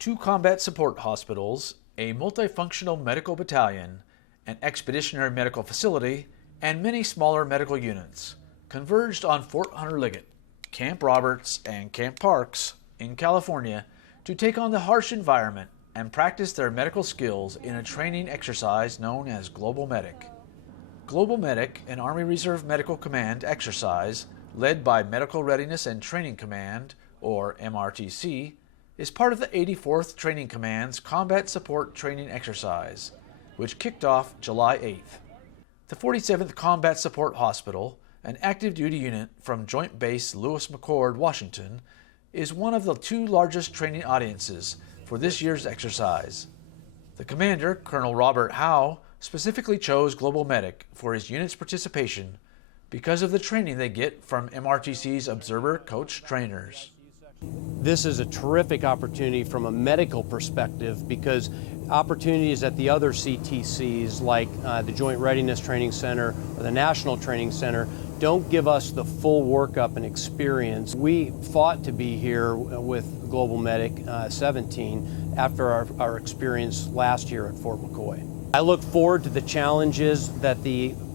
2 combat support hospitals, a multifunctional medical battalion, an expeditionary medical facility, and many smaller medical units converged on Fort Hunter Liggett, Camp Roberts, and Camp Parks in California to take on the harsh environment and practice their medical skills in a training exercise known as Global Medic. Global Medic, an Army Reserve Medical Command exercise led by Medical Readiness and Training Command, or MRTC, is part of the 84th Training Command's Combat Support Training Exercise, which kicked off July 8th. The 47th Combat Support Hospital, an active duty unit from Joint Base Lewis McChord, Washington, is one of the 2 largest training audiences for this year's exercise. The commander, Colonel Robert Howe, specifically chose Global Medic for his unit's participation because of the training they get from MRTC's Observer Coach trainers. This is a terrific opportunity from a medical perspective because opportunities at the other CTCs like the Joint Readiness Training Center or the National Training Center don't give us the full workup and experience. We fought to be here with Global Medic 17 after our experience last year at Fort McCoy. I look forward to the challenges that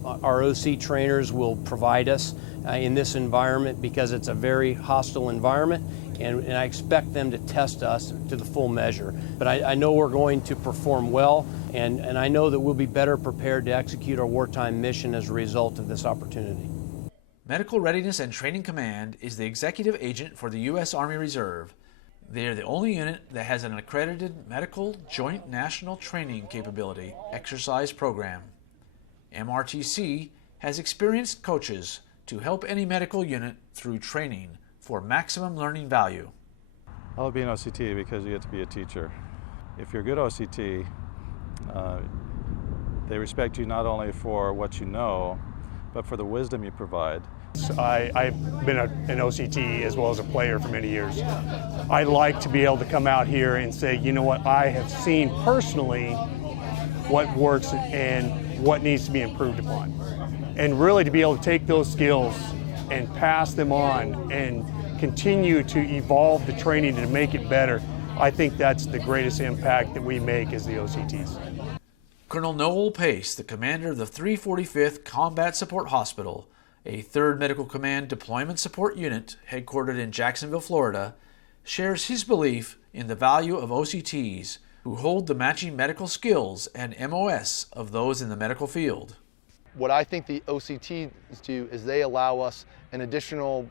our OC trainers will provide us in this environment because it's a very hostile environment, and I expect them to test us to the full measure. But I know we're going to perform well, and I know that we'll be better prepared to execute our wartime mission as a result of this opportunity. Medical Readiness and Training Command is the executive agent for the U.S. Army Reserve. They are the only unit that has an accredited Medical Joint National Training Capability exercise program. MRTC has experienced coaches to help any medical unit through training for maximum learning value. I love being OCT because you get to be a teacher. If you're a good OCT, they respect you not only for what you know, but for the wisdom you provide. I've been an OCT as well as a player for many years. I like to be able to come out here and say, you know what, I have seen personally what works and what needs to be improved upon. And really to be able to take those skills and pass them on and continue to evolve the training to make it better, I think that's the greatest impact that we make as the OCTs. Colonel Noel Pace, the commander of the 345th Combat Support Hospital, a 3rd Medical Command Deployment Support Unit headquartered in Jacksonville, Florida, shares his belief in the value of OCTs who hold the matching medical skills and MOS of those in the medical field. What I think the OCTs do is they allow us an additional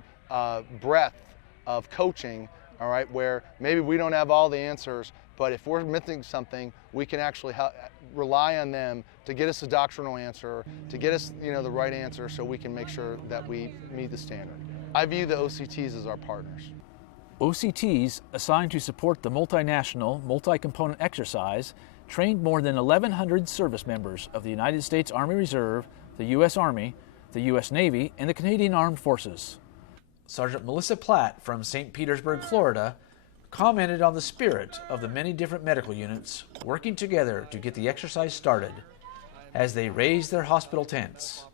breadth of coaching, all right, where maybe we don't have all the answers, but if we're missing something, we can actually rely on them to get us a doctrinal answer, to get us, the right answer so we can make sure that we meet the standard. I view the OCTs as our partners. OCTs, assigned to support the multinational, multi-component exercise, trained more than 1,100 service members of the United States Army Reserve, the U.S. Army, the U.S. Navy, and the Canadian Armed Forces. Sergeant Melissa Platt from St. Petersburg, Florida, commented on the spirit of the many different medical units working together to get the exercise started as they raised their hospital tents.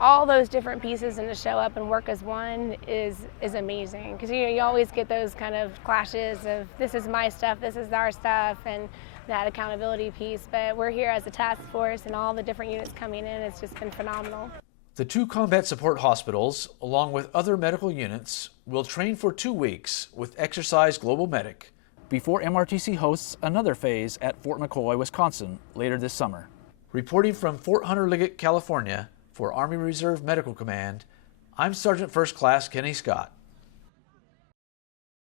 All those different pieces and to show up and work as one is amazing because you always get those kind of clashes of this is my stuff, this is our stuff, and that accountability piece, but we're here as a task force and all the different units coming in, it's just been phenomenal. The 2 combat support hospitals, along with other medical units, will train for 2 weeks with Exercise Global Medic before MRTC hosts another phase at Fort McCoy, Wisconsin later this summer. Reporting from Fort Hunter Liggett, California for Army Reserve Medical Command, I'm Sergeant First Class Kenny Scott.